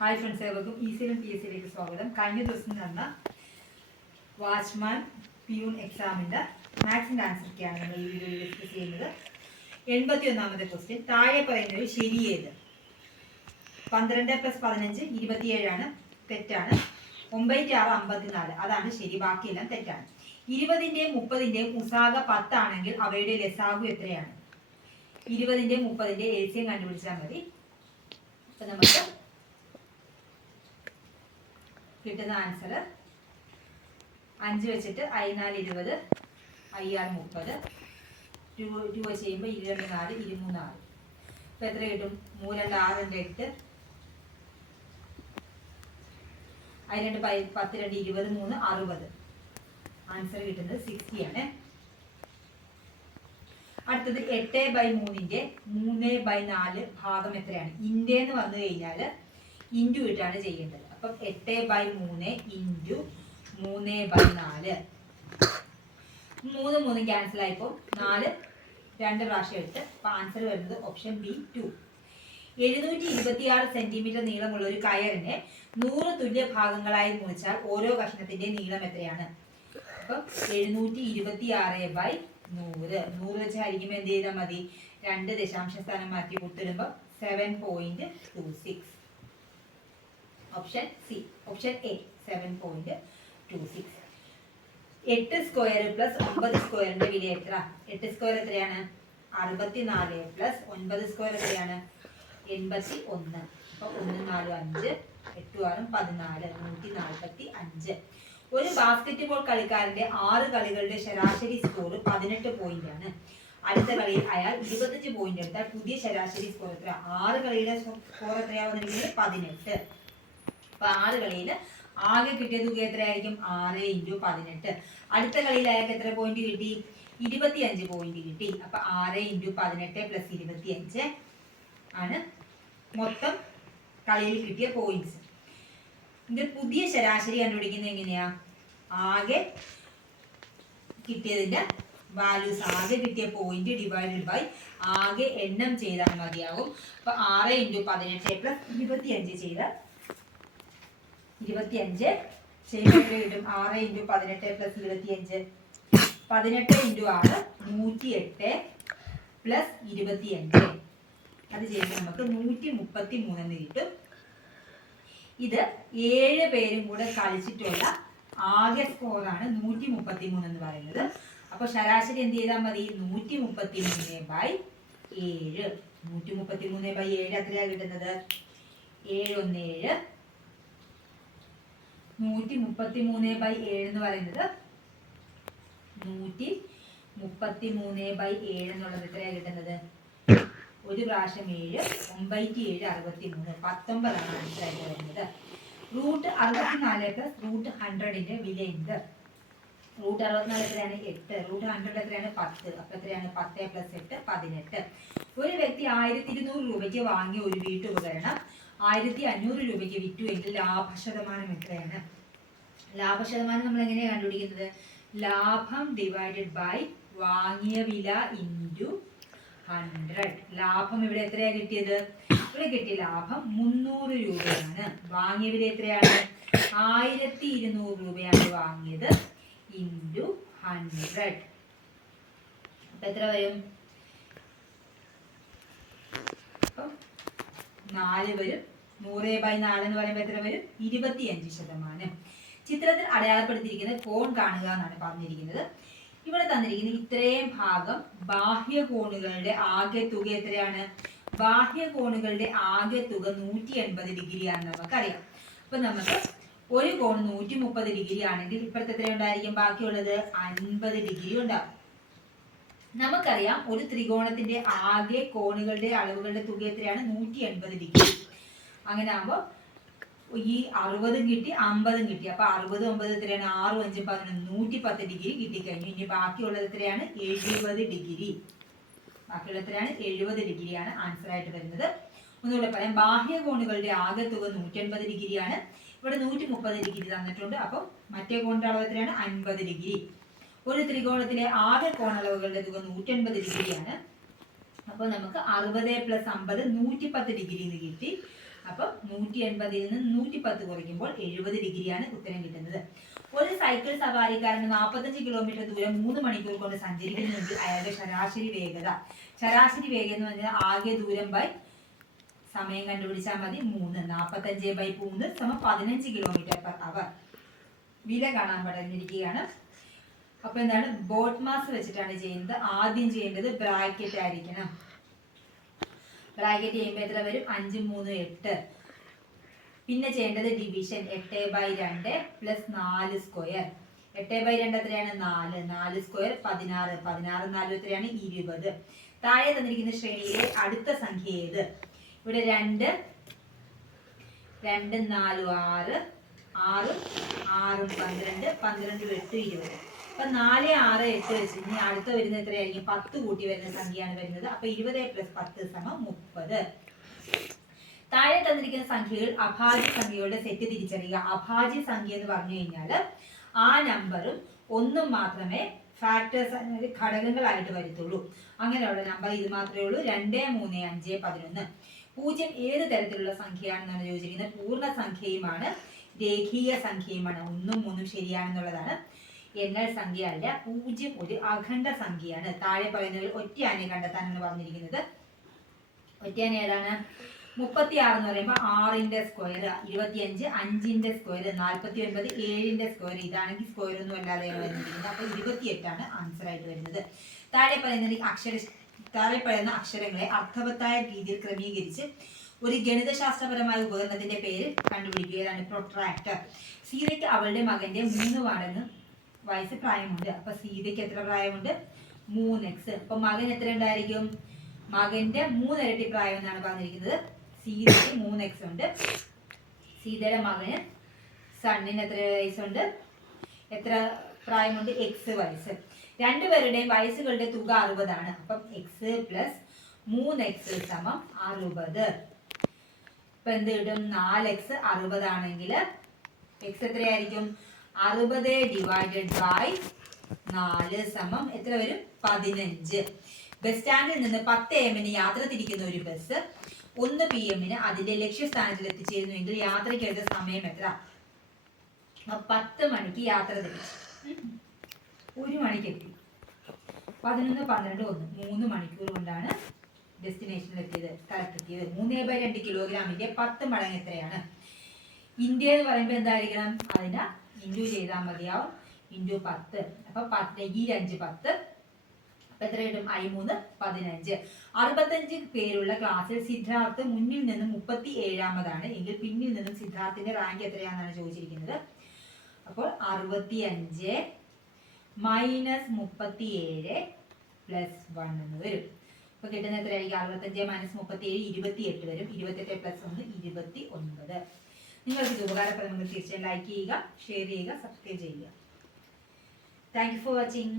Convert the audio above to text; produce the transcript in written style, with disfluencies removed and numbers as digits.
Hi friends, ഏവർക്കും ഈസിയിലും P S സിയിലേക്ക് സ്വാഗതം. കഴിഞ്ഞ ദിവസം നടന്ന വാച്ച്മാൻ പിയൂൺ എക്സാമിൻ്റെ മാത്സിൻ്റെ ആൻസറൊക്കെയാണ് നമ്മൾ ഈ വീഡിയോയിൽ ഡിസ്കസ് ചെയ്യുന്നത്. 81ാമത്തെ ക്വസ്റ്റ്യൻ. താഴെ പറയുന്നത് ശരിയേത്? 12 + 15 27 തെറ്റാണ്. 9 × 6 54 അതാണ് ശരി, ബാക്കിയെല്ലാം തെറ്റാണ്. 20ന്റെയും 30ന്റെയും ഉസാഗ 10 ആണെങ്കിൽ അവയുടെ ലസാഗു എത്രയാണ്? 20ന്റെയും 30ന്റെയും എൽസിയം കണ്ടുപിടിച്ചാൽ മതി. അപ്പം നമുക്ക് കിട്ടുന്ന ആൻസർ 5 വെച്ചിട്ട് I4 20, IR 30, 2 വെച്ച് ചെയ്യുമ്പോൾ 22 4, 23 6. ഇപ്പം എത്ര കിട്ടും? 3 2 6 2 8, I2 10 2 20, 3 60. ആൻസർ കിട്ടുന്നത് 60 ആണ്. അടുത്തത് 8/3ന്റെ 3/4 ഭാഗം എത്രയാണ്? ഇൻഡേ എന്ന് വന്നു കഴിഞ്ഞാൽ ഇൻറ്റു ഇട്ടാണ് ചെയ്യേണ്ടത്. അപ്പം 8/3 ഇൻറ്റു 3/4. 3 3 ക്യാൻസൽ ആയിപ്പോൾ 4 2 പ്രാവശ്യം എടുത്ത്. അപ്പം ആൻസർ വരുന്നത് ഓപ്ഷൻ ബി 2. 726 സെന്റിമീറ്റർ നീളമുള്ള ഒരു കയറിനെ 100 തുല്യ ഭാഗങ്ങളായി മുറിച്ചാൽ ഓരോ കഷ്ണത്തിന്റെ നീളം എത്രയാണ്? അപ്പം 726/100. 100 വെച്ച് ഹരിക്കുമ്പോൾ എന്ത് ചെയ്താൽ മതി? 2 ദശാംശ സ്ഥാനം മാറ്റി കൊടുത്തിടുമ്പോൾ 7.26. Option C, option A 7.26. 8 square plus 9 സ്ക്വയറിന്റെ വില എത്ര? 8 സ്ക്വയർ എത്രയാണ്? 64 പ്ലസ് 9 സ്ക്വയർ എത്രയാണ്? 81. അപ്പോൾ 1 4 5 8 6 14, 145. ഒരു ബാസ്കറ്റ്ബോൾ കളിക്കാരന്റെ 6 കളികളുടെ ശരാശരി സ്കോർ 18 പോയിന്റ് ആണ്. അടുത്ത കളിയിൽ അയാൾ 25 പോയിന്റ് എടുത്താൽ പുതിയ ശരാശരി സ്കോർ എത്ര? 6 കളിയുടെ സ്കോർ എത്രയാവുന്നത്? 18. അപ്പൊ 6 കളിയിൽ ആകെ കിട്ടിയ തുക എത്രയായിരിക്കും? 6 × 18. അടുത്ത കളിയിൽ അയാൾക്ക് എത്ര പോയിന്റ് കിട്ടി? 25 പോയിന്റ് കിട്ടി. അപ്പൊ 6 × 18 + 25 ആണ് മൊത്തം കളിയിൽ കിട്ടിയ പോയിന്റ്സ്. ഇത് പുതിയ ശരാശരി കണ്ടുപിടിക്കുന്നത് എങ്ങനെയാ? ആകെ കിട്ടിയതിന്റെ വാല്യൂസ്, ആകെ കിട്ടിയ പോയിന്റ് ഡിവൈഡഡ് ബൈ ആകെ എണ്ണം ചെയ്താൽ മതിയാകും. അപ്പൊ 6 × 18 + 25 ചെയ്താൽ 25 ചെയ്യുമ്പോൾ കിട്ടും 6 × 18 + 25. 18 × 6 108 + 25. അത് ചെയ്യുമ്പോൾ നമുക്ക് 133 എന്ന് കിട്ടും. ഇത് 7 പേരും കൂടെ കളിച്ചിട്ടുള്ള ആകെ സ്കോറാണ് 133 എന്ന് പറയുന്നത്. അപ്പൊ ശരാശരി എന്ത് ചെയ്താൽ മതി? 133/7. 133/7 എത്രയാ കിട്ടുന്നത്? 717. 133/7 എന്ന് പറയുന്നത് 133/7 എന്നുള്ളത് എത്രയാ കിട്ടുന്നത്? ഒരു പ്രാവശ്യം 7, 9 7 63, 19 ആണ് ആൻസർ ആയിട്ട് വരുന്നത്. √64 + √100ന്റെ വില എന്ത്? √64 എത്രയാണ്? 8. √100 എത്രയാണ്? 10. അപ്പൊ എത്രയാണ്? 10 + 8 18. ഒരു വ്യക്തി 1200 രൂപയ്ക്ക് വാങ്ങിയ ഒരു വീട്ടുപകരണം 1500 രൂപയ്ക്ക് വിറ്റു എങ്കിൽ ലാഭശതമാനം എത്രയാണ്? ലാഭശതമാനം നമ്മൾ എങ്ങനെയാണ് കണ്ടുപിടിക്കുന്നത്? ലാഭം ഡിവൈഡഡ് ബൈ വാങ്ങിയ വില ഇൻറ്റു 100. ലാഭം ഇവിടെ എത്രയാണ് കിട്ടിയത്? ഇവിടെ കിട്ടിയ ലാഭം 300 രൂപയാണ്. വാങ്ങിയ വില എത്രയാണ്? 1200 രൂപയാണ് വാങ്ങിയത് ഇൻറ്റു 100. അപ്പൊ എത്ര വരും? 4 വരും. 100/4 എന്ന് പറയുമ്പോൾ എത്ര വരും? 25%. ചിത്രത്തിൽ അടയാളപ്പെടുത്തിയിരിക്കുന്നത് കോൺ കാണുക എന്നാണ് പറഞ്ഞിരിക്കുന്നത്. ഇവിടെ തന്നിരിക്കുന്ന ഇത്രയും ഭാഗം ബാഹ്യ കോണുകളുടെ ആകെ തുക എത്രയാണ്? ബാഹ്യ കോണുകളുടെ ആകെ തുക 180 ഡിഗ്രി ആണെന്ന് നമുക്കറിയാം. അപ്പൊ നമുക്ക് ഒരു കോൺ 130 ഡിഗ്രി ആണെങ്കിൽ ഇപ്പോഴത്തെ എത്ര ഉണ്ടായിരിക്കും? ബാക്കിയുള്ളത് 50 ഡിഗ്രി ഉണ്ടാകും. നമുക്കറിയാം ഒരു ത്രികോണത്തിന്റെ ആകെ കോണുകളുടെ അളവുകളുടെ തുക എത്രയാണ്? 180 ഡിഗ്രി. അങ്ങനെ ആകുമ്പോൾ ഈ 60 കിട്ടി, 50 കിട്ടി. അപ്പൊ 60 9 എത്രയാണ്? 6 5 11 110 ഡിഗ്രി കിട്ടിക്കഴിഞ്ഞു. ഇനി ബാക്കിയുള്ളത് എത്രയാണ്? 70 ഡിഗ്രി. ബാക്കിയുള്ള എത്രയാണ്? 70 ഡിഗ്രിയാണ് ആൻസർ ആയിട്ട് വരുന്നത്. ഒന്നുകൂടെ പറയാം. ബാഹ്യ കോണുകളുടെ ആകെ തുക 180 ഡിഗ്രിയാണ്. ഇവിടെ 130 ഡിഗ്രി തന്നിട്ടുണ്ട്. അപ്പം മറ്റേ കോണിന്റെ അളവ് എത്രയാണ്? 50 ഡിഗ്രി. ഒരു ത്രികോണത്തിലെ ആകെ കോണളവുകളുടെ തുക 180 ഡിഗ്രിയാണ്. അപ്പോൾ നമുക്ക് 60 + 50 110 ഡിഗ്രി എന്ന് കിട്ടി. അപ്പൊ 180 നിന്ന് 110 കുറയ്ക്കുമ്പോൾ 70 ഡിഗ്രിയാണ് ഉത്തരം കിട്ടുന്നത്. ഒരു സൈക്കിൾ സവാരിക്കാരന് 45 കിലോമീറ്റർ ദൂരം 3 മണിക്കൂർ കൊണ്ട് സഞ്ചരിക്കുന്നുവെങ്കിൽ അയാളുടെ ശരാശരി വേഗത എന്ന് പറഞ്ഞാൽ ആകെ ദൂരം ബൈ സമയം കണ്ടുപിടിച്ചാൽ മതി. 3 45/3 15 km/h. വില കാണാൻ പറഞ്ഞിരിക്കുകയാണ്. അപ്പൊ എന്താണ്, ബോട്ട് മാസ് വെച്ചിട്ടാണ് ചെയ്യുന്നത്. ആദ്യം ചെയ്യേണ്ടത് ബ്രാക്കറ്റ് ആയിരിക്കണം. ബ്രാക്കറ്റ് ചെയ്യുമ്പോൾ എത്ര വരും? 5 3 8. പിന്നെ ചെയ്യേണ്ടത് ഡിവിഷൻ 8/2 പ്ലസ് 4 സ്ക്വയർ. 8/2 എത്രയാണ്? 4. 4 സ്ക്വയർ 16. 16 4 എത്രയാണ്? 20. താഴെ തന്നിരിക്കുന്ന ശ്രേണിയിലെ അടുത്ത സംഖ്യ ഏത്? ഇവിടെ 2 2 4 6 6 6 12 12 8 20. അപ്പൊ 4 6 8 വെച്ച് ഇനി അടുത്ത വരുന്നത് എത്രയായിരിക്കും? 10 കൂട്ടി വരുന്ന സംഖ്യയാണ് വരുന്നത്. അപ്പൊ 20 + 10 = 30. താഴെ തന്നിരിക്കുന്ന സംഖ്യകൾ അഭാജ്യ സംഖ്യകളുടെ സെറ്റ് തിരിച്ചറിയുക. അഭാജ്യ സംഖ്യ എന്ന് പറഞ്ഞു കഴിഞ്ഞാൽ ആ നമ്പറും ഒന്നും മാത്രമേ ഫാക്ടേഴ്സ് ഘടകങ്ങളായിട്ട് വരത്തുള്ളൂ. അങ്ങനെയുള്ള നമ്പർ ഇത് മാത്രമേ ഉള്ളൂ. 2 3 5 11. 0 ഏത് തരത്തിലുള്ള സംഖ്യയാണെന്നാണ് ചോദിച്ചിരിക്കുന്നത്? പൂർണ്ണ സംഖ്യയുമാണ്, രേഖീയ സംഖ്യയുമാണ്. 1 3 ശരിയാണെന്നുള്ളതാണ്. എണ്ണൽ സംഖ്യ അല്ല. 0 ഒരു അഖണ്ഡ സംഖ്യയാണ്. താഴെ പറയുന്നതിൽ ഒറ്റയാനെ കണ്ടെത്താനാണ് പറഞ്ഞിരിക്കുന്നത്. ഒറ്റയാന ഏതാണ്? 36 എന്ന് പറയുമ്പോൾ 6ന്റെ സ്ക്വയർ, 25 5ന്റെ സ്ക്വയർ, 49 7ന്റെ സ്ക്വയർ. ഇതാണെങ്കിൽ സ്ക്വയർ ഒന്നും അല്ലാതെയാണ് വരുന്നിരിക്കുന്നത്. അപ്പൊ 28 ആൻസർ ആയിട്ട് വരുന്നത്. താഴെ പറയുന്ന അക്ഷരങ്ങളെ അർത്ഥവത്തായ രീതിയിൽ ക്രമീകരിച്ച് ഒരു ഗണിതശാസ്ത്രപരമായ ഉപകരണത്തിന്റെ പേര് കണ്ടുപിടിക്കുകയാണ്. പ്രൊട്രാക്ടർ. സീതയ്ക്ക് അവളുടെ മകന്റെ 3 മടങ്ങ് വയസ്സ് പ്രായമുണ്ട്. അപ്പൊ സീതയ്ക്ക് എത്ര പ്രായമുണ്ട്? 3x. അപ്പൊ മകൻ എത്ര ഉണ്ടായിരിക്കും? മകന്റെ 3 ഇരട്ടി പ്രായം എന്നാണ് പറഞ്ഞിരിക്കുന്നത്. സീതയ്ക്ക് 3x ഉണ്ട്. സീതയുടെ മകന് സണ്ണിന് എത്ര വയസ്സുണ്ട്? എത്ര പ്രായമുണ്ട്? x വയസ്സ്. രണ്ടുപേരുടെയും വയസ്സുകളുടെ തുക 60 ആണ്. അപ്പം x + 3x = 60. ഇപ്പൊ എന്ത് കിട്ടും? 4x 60 ആണെങ്കിൽ x എത്രയായിരിക്കും? 60 ഡിവൈഡഡ് ബൈ 4 സമം എത്ര വരും? 15. ബസ് സ്റ്റാൻഡിൽ നിന്ന് 10 AM യാത്ര തിരിക്കുന്ന ഒരു ബസ് 1 PM അതിന്റെ ലക്ഷ്യസ്ഥാനത്തിൽ എത്തിച്ചേരുന്നുവെങ്കിൽ യാത്രയ്ക്ക് എടുത്ത സമയം എത്ര? 10 മണിക്ക് യാത്ര തിരിച്ചു, 1 മണിക്ക് എത്തി. 11 12 1 3 മണിക്കൂർ കൊണ്ടാണ് ഡെസ്റ്റിനേഷനിൽ എത്തിയത്, സ്ഥലത്തെത്തിയത്. 3/2 കിലോഗ്രാമിന്റെ 10 മടങ്ങ് എത്രയാണ്? ഇന്ത്യ എന്ന് പറയുമ്പോൾ എന്തായിരിക്കണം? അതിനെ ഇൻറ്റു ചെയ്താൽ മതിയാവും. ഇൻറ്റു 10. അപ്പൊ 10 5 10. എത്ര കിട്ടും? I3 15. 65 പേരുള്ള ക്ലാസ്സിൽ സിദ്ധാർത്ഥ് മുന്നിൽ നിന്നും 37ാമതാണ് എങ്കിൽ പിന്നിൽ നിന്നും സിദ്ധാർത്ഥിന്റെ റാങ്ക് എത്രയാണെന്നാണ് ചോദിച്ചിരിക്കുന്നത്. അപ്പോൾ 65 - 37 + 1 എന്ന് വരും. അപ്പൊ കിട്ടുന്ന എത്രയായിരിക്കും? 65 - 37 28 വരും. 28 + 1 29. നിങ്ങൾക്ക് ഇത് ഉപകാരപ്രദമെങ്കിൽ തീർച്ചയായും ലൈക്ക് ചെയ്യുക, ഷെയർ ചെയ്യുക, സബ്സ്ക്രൈബ് ചെയ്യുക. Thank you for watching.